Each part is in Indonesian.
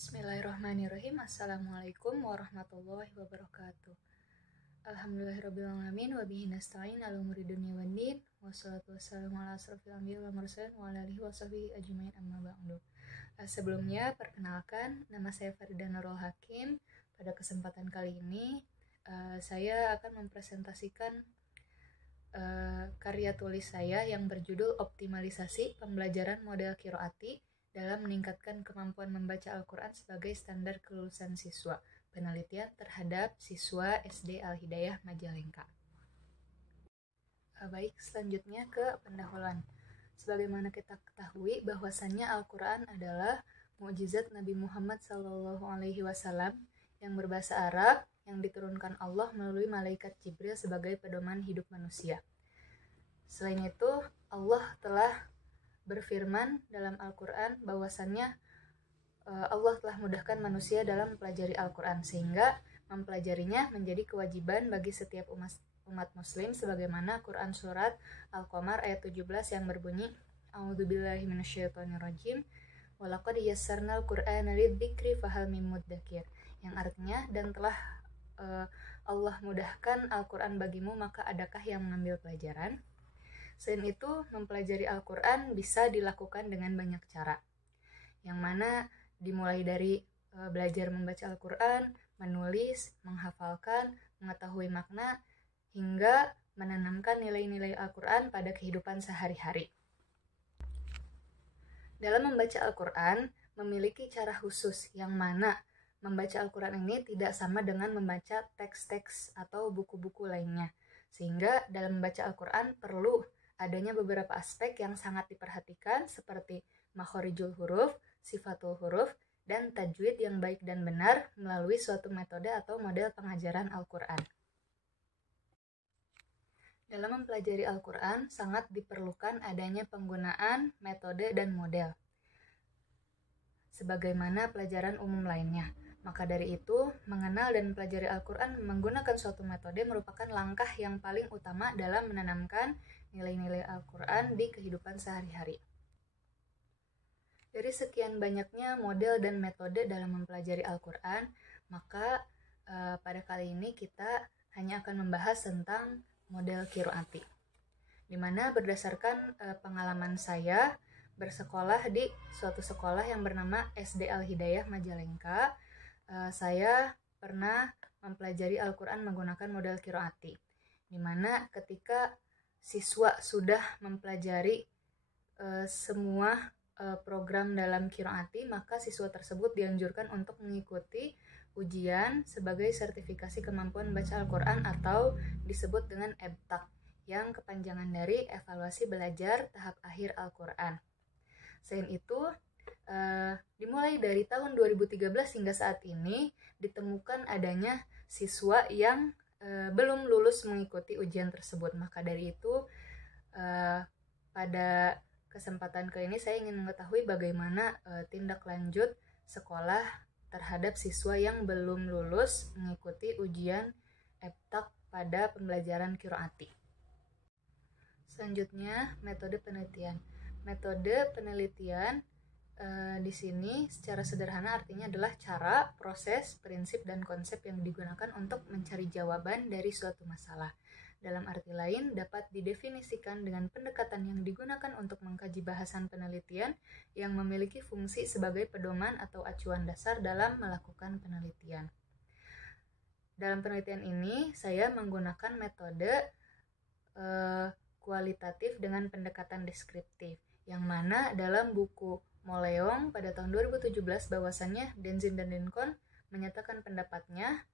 Bismillahirrahmanirrahim. Assalamualaikum warahmatullahi wabarakatuh. Alhamdulillahirrabbilalamin. Wabihi nasta'in ala umuri dunya waddin. Wassalatu wassalamu ala asrofil anbiya wal mursalin wa ala alihi washabihi ajmain amma ba'du. Sebelumnya perkenalkan, nama saya Farida Nurul Hakim. Pada kesempatan kali ini saya akan mempresentasikan karya tulis saya yang berjudul Optimalisasi Pembelajaran Model Qiraati dalam meningkatkan kemampuan membaca Al-Quran sebagai standar kelulusan siswa. Penelitian terhadap siswa SD Al-Hidayah Majalengka. Baik, selanjutnya ke pendahuluan. Sebagaimana kita ketahui bahwasannya Al-Quran adalah mukjizat Nabi Muhammad SAW yang berbahasa Arab yang diturunkan Allah melalui malaikat Jibril sebagai pedoman hidup manusia. Selain itu, Allah telah berfirman dalam Al-Quran bahwasannya Allah telah mudahkan manusia dalam mempelajari Al-Quran, sehingga mempelajarinya menjadi kewajiban bagi setiap umat muslim, sebagaimana Quran surat Al-Qamar ayat 17 yang berbunyi A'udzubillahi minasyaitonirrajim walaqad yassarnal Qur'ana lidzikri fahal mim mudzakir, yang artinya dan telah Allah mudahkan Al-Quran bagimu, maka adakah yang mengambil pelajaran? Selain itu, mempelajari Al-Quran bisa dilakukan dengan banyak cara, yang mana dimulai dari belajar membaca Al-Quran, menulis, menghafalkan, mengetahui makna, hingga menanamkan nilai-nilai Al-Quran pada kehidupan sehari-hari. Dalam membaca Al-Quran, memiliki cara khusus, yang mana membaca Al-Quran ini tidak sama dengan membaca teks-teks atau buku-buku lainnya. Sehingga dalam membaca Al-Quran perlu adanya beberapa aspek yang sangat diperhatikan, seperti makhorijul huruf, sifatul huruf, dan tajwid yang baik dan benar melalui suatu metode atau model pengajaran Al-Quran. Dalam mempelajari Al-Quran, sangat diperlukan adanya penggunaan metode dan model, sebagaimana pelajaran umum lainnya. Maka dari itu, mengenal dan mempelajari Al-Quran menggunakan suatu metode merupakan langkah yang paling utama dalam menanamkan nilai-nilai Al-Quran di kehidupan sehari-hari. Dari sekian banyaknya model dan metode dalam mempelajari Al-Quran, maka pada kali ini kita hanya akan membahas tentang model qiraati, di mana berdasarkan pengalaman saya bersekolah di suatu sekolah yang bernama SD Al-Hidayah Majalengka, saya pernah mempelajari Al-Quran menggunakan model qiraati, di mana ketika siswa sudah mempelajari semua program dalam qiraati, maka siswa tersebut dianjurkan untuk mengikuti ujian sebagai sertifikasi kemampuan membaca Al-Quran atau disebut dengan EBTAQ, yang kepanjangan dari evaluasi belajar tahap akhir Al-Quran. Selain itu, dimulai dari tahun 2013 hingga saat ini ditemukan adanya siswa yang belum lulus mengikuti ujian tersebut. Maka dari itu, pada kesempatan kali ini saya ingin mengetahui bagaimana tindak lanjut sekolah terhadap siswa yang belum lulus mengikuti ujian EBTAQ pada pembelajaran qiraati. Selanjutnya, metode penelitian. Metode penelitian di sini secara sederhana artinya adalah cara, proses, prinsip, dan konsep yang digunakan untuk mencari jawaban dari suatu masalah. Dalam arti lain, dapat didefinisikan dengan pendekatan yang digunakan untuk mengkaji bahasan penelitian yang memiliki fungsi sebagai pedoman atau acuan dasar dalam melakukan penelitian. Dalam penelitian ini, saya menggunakan metode kualitatif dengan pendekatan deskriptif, yang mana dalam buku Moleong pada tahun 2017 bahwasannya Denzin dan Dincon menyatakan pendapatnya,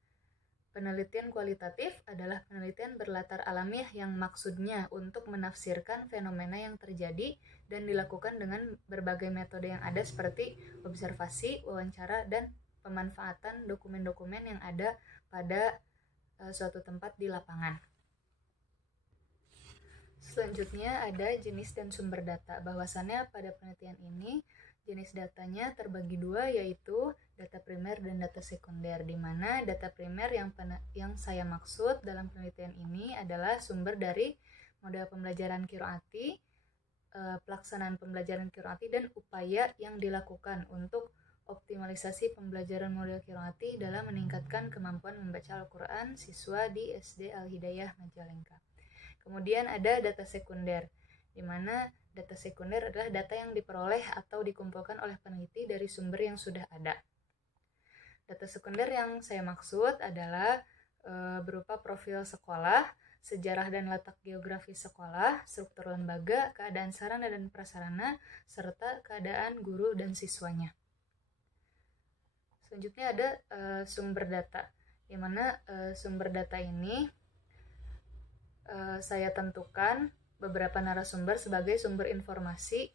penelitian kualitatif adalah penelitian berlatar alamiah yang maksudnya untuk menafsirkan fenomena yang terjadi dan dilakukan dengan berbagai metode yang ada seperti observasi, wawancara, dan pemanfaatan dokumen-dokumen yang ada pada suatu tempat di lapangan. Selanjutnya ada jenis dan sumber data. Bahwasannya pada penelitian ini jenis datanya terbagi dua, yaitu data primer dan data sekunder, di mana data primer yang saya maksud dalam penelitian ini adalah sumber dari model pembelajaran qiraati, pelaksanaan pembelajaran qiraati, dan upaya yang dilakukan untuk optimalisasi pembelajaran model qiraati dalam meningkatkan kemampuan membaca Al-Quran siswa di SD Al-Hidayah Majalengka. Kemudian ada data sekunder, di mana data sekunder adalah data yang diperoleh atau dikumpulkan oleh peneliti dari sumber yang sudah ada. Data sekunder yang saya maksud adalah berupa profil sekolah, sejarah dan letak geografis sekolah, struktur lembaga, keadaan sarana dan prasarana, serta keadaan guru dan siswanya. Selanjutnya ada sumber data, di mana sumber data ini saya tentukan beberapa narasumber sebagai sumber informasi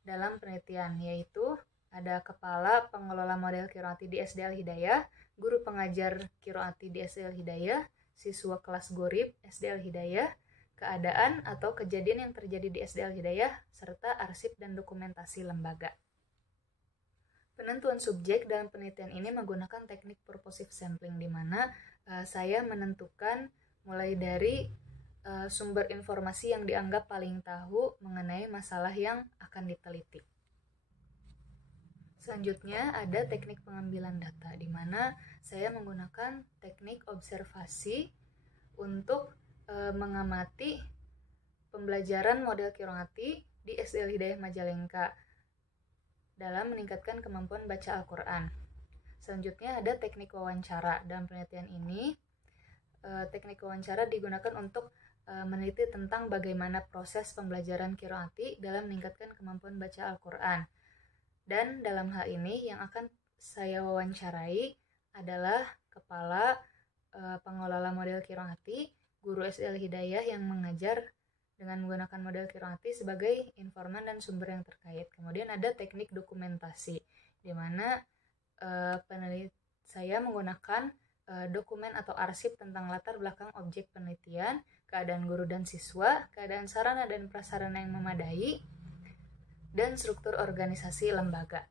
dalam penelitian, yaitu ada kepala pengelola model qiraati di SD Al-Hidayah, guru pengajar qiraati di SD Al-Hidayah, siswa kelas gorib SD Al-Hidayah, keadaan atau kejadian yang terjadi di SD Al-Hidayah, serta arsip dan dokumentasi lembaga. Penentuan subjek dalam penelitian ini menggunakan teknik purposive sampling, di mana saya menentukan mulai dari sumber informasi yang dianggap paling tahu mengenai masalah yang akan diteliti. Selanjutnya ada teknik pengambilan data, di mana saya menggunakan teknik observasi untuk mengamati pembelajaran model qiraati di SD Al-Hidayah Majalengka dalam meningkatkan kemampuan baca Al-Quran. Selanjutnya ada teknik wawancara. Dalam penelitian ini, teknik wawancara digunakan untuk meneliti tentang bagaimana proses pembelajaran qiraati dalam meningkatkan kemampuan baca Al-Quran. Dan dalam hal ini yang akan saya wawancarai adalah kepala pengelola model qiraati, guru SD Al-Hidayah yang mengajar dengan menggunakan model qiraati sebagai informan dan sumber yang terkait. Kemudian ada teknik dokumentasi, di mana saya menggunakan dokumen atau arsip tentang latar belakang objek penelitian, keadaan guru dan siswa, keadaan sarana dan prasarana yang memadai, dan struktur organisasi lembaga.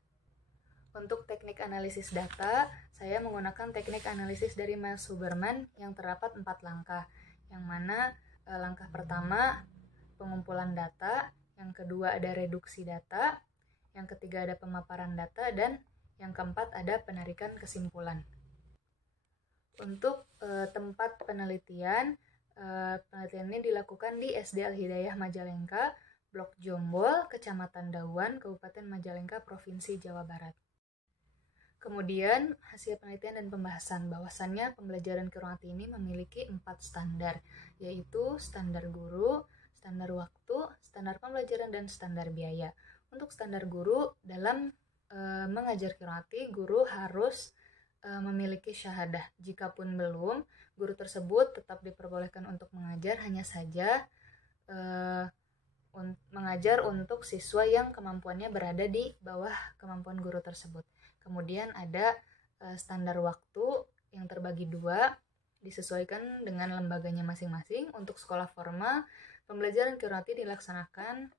Untuk teknik analisis data, saya menggunakan teknik analisis dari Miles Huberman yang terdapat 4 langkah, yang mana langkah pertama pengumpulan data, yang kedua ada reduksi data, yang ketiga ada pemaparan data, dan yang keempat ada penarikan kesimpulan. Untuk tempat penelitian ini dilakukan di SD Al-Hidayah Majalengka, Blok Jombol, Kecamatan Dauan, Kabupaten Majalengka, Provinsi Jawa Barat. Kemudian hasil penelitian dan pembahasan, bahwasannya pembelajaran qiraati ini memiliki 4 standar, yaitu standar guru, standar waktu, standar pembelajaran, dan standar biaya. Untuk standar guru, dalam mengajar qiraati, guru harus memiliki syahadah. Jikapun belum, guru tersebut tetap diperbolehkan untuk mengajar, hanya saja mengajar untuk siswa yang kemampuannya berada di bawah kemampuan guru tersebut. Kemudian ada standar waktu yang terbagi 2, disesuaikan dengan lembaganya masing-masing. Untuk sekolah formal, pembelajaran qiraati dilaksanakan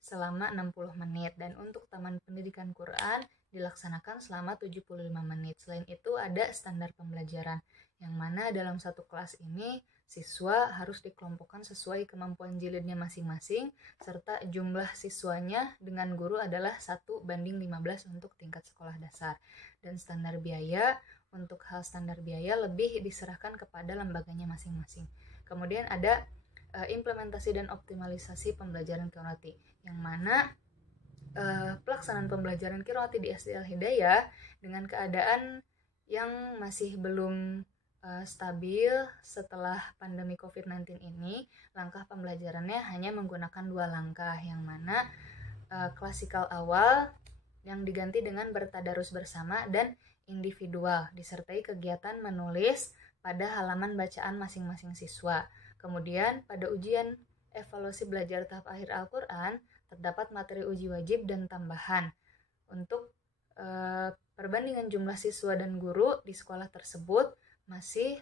selama 60 menit, dan untuk taman pendidikan Quran dilaksanakan selama 75 menit. Selain itu ada standar pembelajaran, yang mana dalam satu kelas ini siswa harus dikelompokkan sesuai kemampuan jilidnya masing-masing, serta jumlah siswanya dengan guru adalah 1:15 untuk tingkat sekolah dasar. Dan standar biaya, untuk hal standar biaya lebih diserahkan kepada lembaganya masing-masing. Kemudian ada implementasi dan optimalisasi pembelajaran qiraati, yang mana pelaksanaan pembelajaran qiraati di SD Al-Hidayah dengan keadaan yang masih belum stabil setelah pandemi COVID-19 ini, langkah pembelajarannya hanya menggunakan 2 langkah, yang mana klasikal awal yang diganti dengan bertadarus bersama dan individual, disertai kegiatan menulis pada halaman bacaan masing-masing siswa. Kemudian pada ujian evaluasi belajar tahap akhir Al-Quran terdapat materi uji wajib dan tambahan. Untuk perbandingan jumlah siswa dan guru di sekolah tersebut masih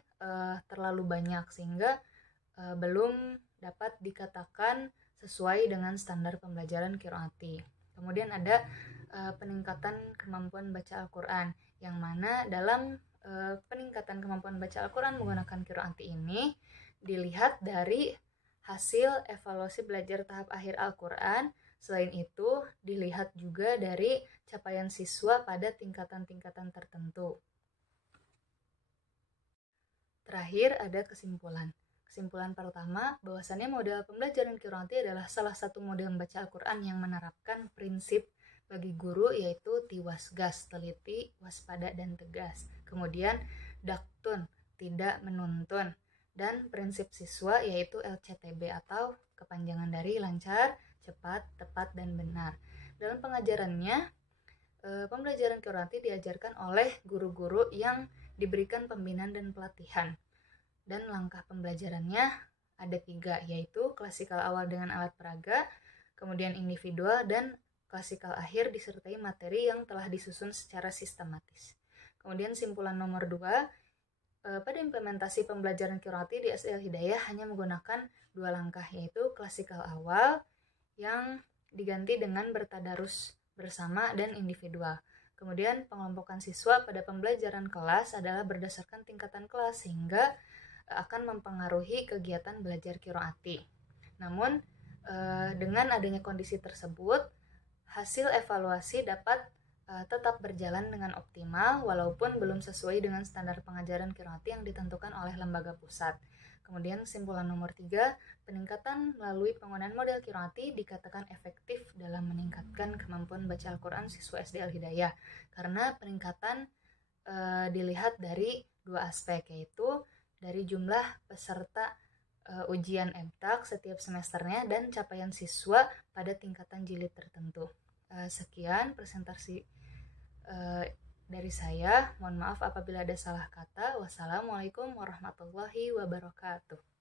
terlalu banyak, sehingga belum dapat dikatakan sesuai dengan standar pembelajaran qiraati. Kemudian ada peningkatan kemampuan baca Al-Quran, yang mana dalam peningkatan kemampuan baca Al-Quran menggunakan qiraati ini dilihat dari hasil evaluasi belajar tahap akhir Al-Quran Selain itu, dilihat juga dari capaian siswa pada tingkatan-tingkatan tertentu. Terakhir ada kesimpulan. Kesimpulan pertama, bahwasannya model pembelajaran Qiraati adalah salah satu model membaca Al-Quran yang menerapkan prinsip bagi guru, yaitu tiwasgas, teliti, waspada, dan tegas. Kemudian daktun, tidak menuntun. Dan prinsip siswa yaitu LCTB atau kepanjangan dari lancar, cepat, tepat, dan benar. Dalam pengajarannya, pembelajaran Qiraati diajarkan oleh guru-guru yang diberikan pembinaan dan pelatihan. Dan langkah pembelajarannya ada 3, yaitu klasikal awal dengan alat peraga, kemudian individual, dan klasikal akhir disertai materi yang telah disusun secara sistematis. Kemudian simpulan nomor 2, pada implementasi pembelajaran Qiraati di SD Al-Hidayah hanya menggunakan 2 langkah, yaitu klasikal awal yang diganti dengan bertadarus bersama dan individual. Kemudian pengelompokan siswa pada pembelajaran kelas adalah berdasarkan tingkatan kelas, sehingga akan mempengaruhi kegiatan belajar Qiraati. Namun, dengan adanya kondisi tersebut, hasil evaluasi dapat tetap berjalan dengan optimal walaupun belum sesuai dengan standar pengajaran Qiraati yang ditentukan oleh lembaga pusat. Kemudian kesimpulan nomor 3, peningkatan melalui penggunaan model Qiraati dikatakan efektif dalam meningkatkan kemampuan baca Al-Quran siswa SD Al-Hidayah, karena peningkatan dilihat dari 2 aspek, yaitu dari jumlah peserta ujian EBTAK setiap semesternya dan capaian siswa pada tingkatan jilid tertentu. Sekian presentasi dari saya. Mohon maaf apabila ada salah kata. Wassalamualaikum warahmatullahi wabarakatuh.